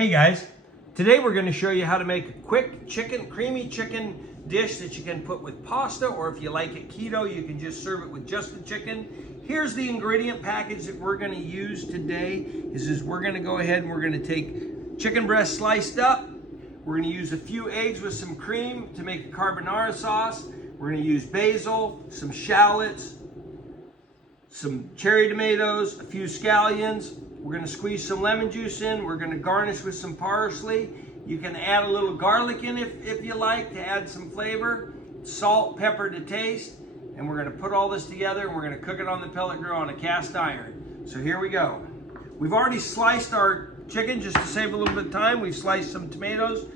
Hey guys, today we're going to show you how to make a quick creamy chicken dish that you can put with pasta, or if you like it keto, you can just serve it with just the chicken. Here's the ingredient package that we're going to use today. We're going to go ahead and we're going to take chicken breast sliced up. We're going to use a few eggs with some cream to make a carbonara sauce. We're going to use basil, some shallots, some cherry tomatoes, a few scallions. We're going to squeeze some lemon juice in. We're going to garnish with some parsley. You can add a little garlic in if you like to add some flavor. Salt, pepper to taste. And we're going to put all this together and we're going to cook it on the pellet grill on a cast iron. So here we go. We've already sliced our chicken just to save a little bit of time. We've sliced some tomatoes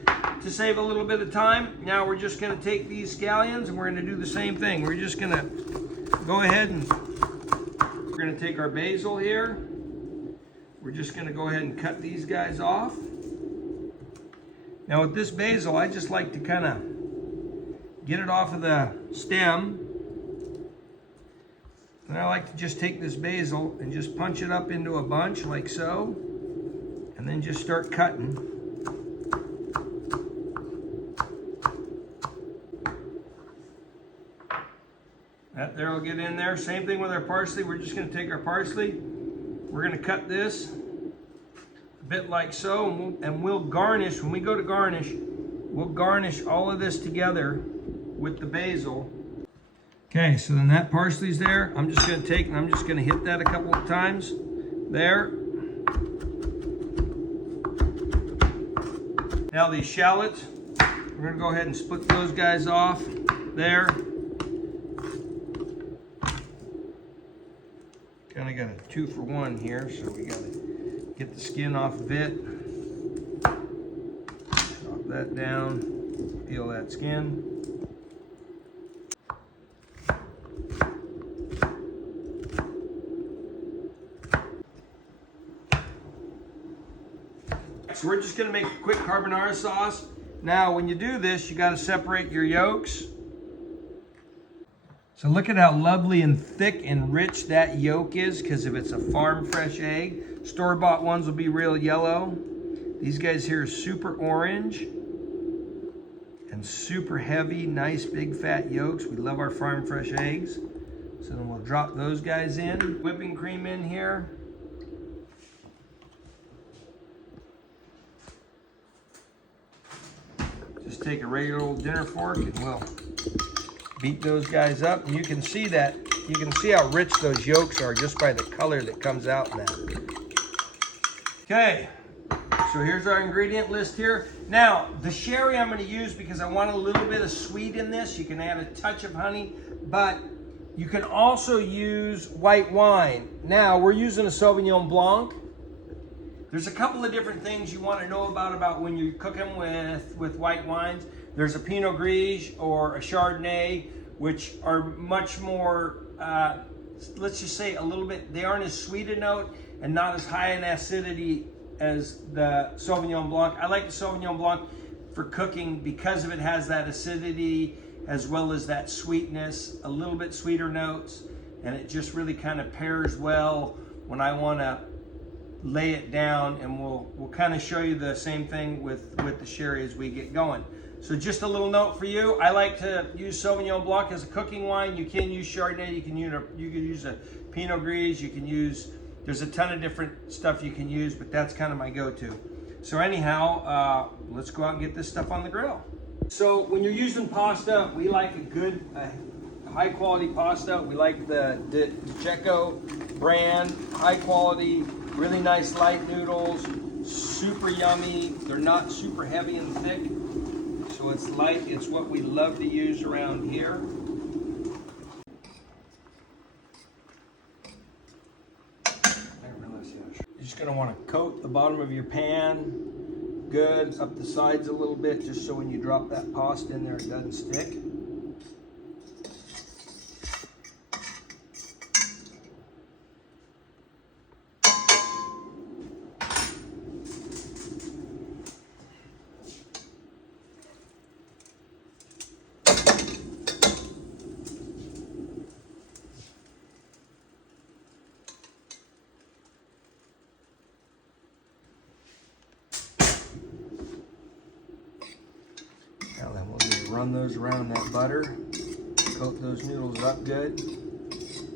to save a little bit of time. Now we're just going to take these scallions and we're going to do the same thing. We're just going to go ahead and we're going to take our basil here. We're just going to go ahead and cut these guys off. Now with this basil, I just like to kind of get it off of the stem. And I like to just take this basil and just punch it up into a bunch like so. And then just start cutting. That there will get in there. Same thing with our parsley. We're just going to take our parsley. We're going to cut this a bit like so, and we'll garnish. When we go to garnish, we'll garnish all of this together with the basil. Okay, so then that parsley's there. I'm just going to take and I'm just going to hit that a couple of times. There. Now these shallots, we're going to go ahead and split those guys off. There. Kind of got a 2-for-1 here, so we got to get the skin off of it. Chop that down, peel that skin. So we're just going to make a quick carbonara sauce. Now, when you do this, you got to separate your yolks. So look at how lovely and thick and rich that yolk is, because if it's a farm fresh egg, store-bought ones will be real yellow. These guys here are super orange and super heavy, nice big fat yolks. We love our farm fresh eggs. So then we'll drop those guys in. Whipping cream in here. Just take a regular old dinner fork and we'll beat those guys up, and you can see how rich those yolks are just by the color that comes out in that. Okay, so here's our ingredient list here. Now, the sherry I'm going to use because I want a little bit of sweet in this. You can add a touch of honey, but you can also use white wine. Now, we're using a Sauvignon Blanc. There's a couple of different things you want to know about when you're cooking with white wines. There's a Pinot Gris or a Chardonnay, which are much more, let's just say a little bit, they aren't as sweet a note and not as high in acidity as the Sauvignon Blanc. I like the Sauvignon Blanc for cooking because it has that acidity as well as that sweetness, a little bit sweeter notes, and it just really kind of pairs well when I want to lay it down, and we'll kind of show you the same thing with the sherry as we get going. So just a little note for you. I like to use Sauvignon Blanc as a cooking wine. You can use Chardonnay. You can use a Pinot Gris. There's a ton of different stuff you can use, but that's kind of my go-to. So anyhow, let's go out and get this stuff on the grill. So when you're using pasta, we like a good, high quality pasta. We like the Cecco brand, high quality, really nice light noodles, super yummy. They're not super heavy and thick. So it's light, it's what we love to use around here. You're just going to want to coat the bottom of your pan good, up the sides a little bit, just so when you drop that pasta in there, it doesn't stick. run those around that butter. Coat those noodles up good.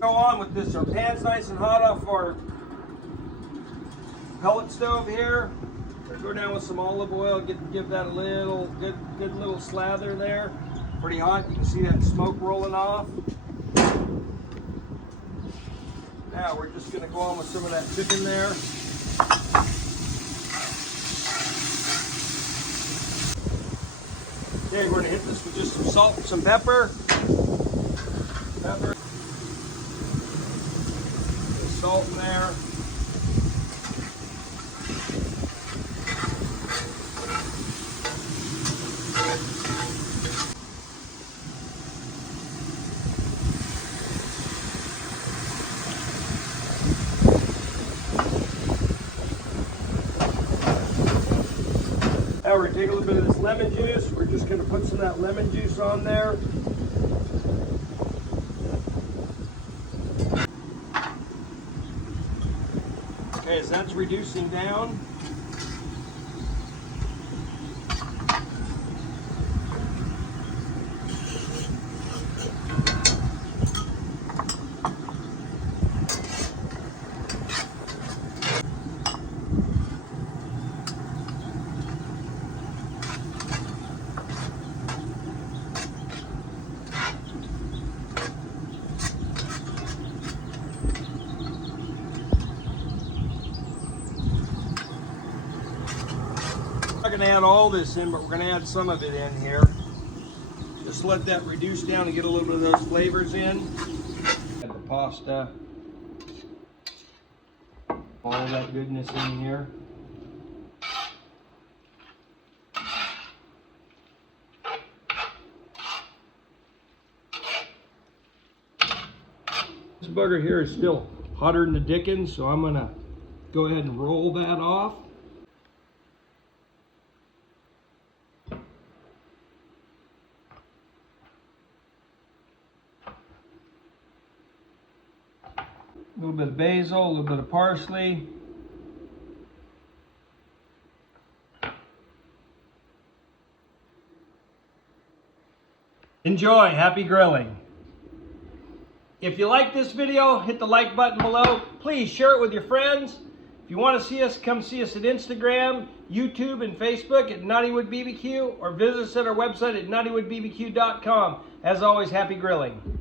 Go on with this. Our pan's nice and hot off our pellet stove here. Go down with some olive oil. Give that a little good little slather there. Pretty hot. You can see that smoke rolling off. Now we're just going to go on with some of that chicken there. Okay, we're going to hit this with just some salt and some pepper. Salt in there. Now we're going to take a little bit of this lemon juice. We're just going to put some of that lemon juice on there. Okay, as that's reducing down, we're not going to add all this in, but we're going to add some of it in here. Just let that reduce down and get a little bit of those flavors in. Add the pasta. All that goodness in here. This bugger here is still hotter than the dickens, so I'm going to go ahead and roll that off. A little bit of basil, a little bit of parsley. Enjoy, happy grilling. If you like this video, hit the like button below. Please share it with your friends. If you want to see us, come see us at Instagram, YouTube, and Facebook at Knottywood BBQ, or visit us at our website at knottywoodbbq.com. As always, happy grilling.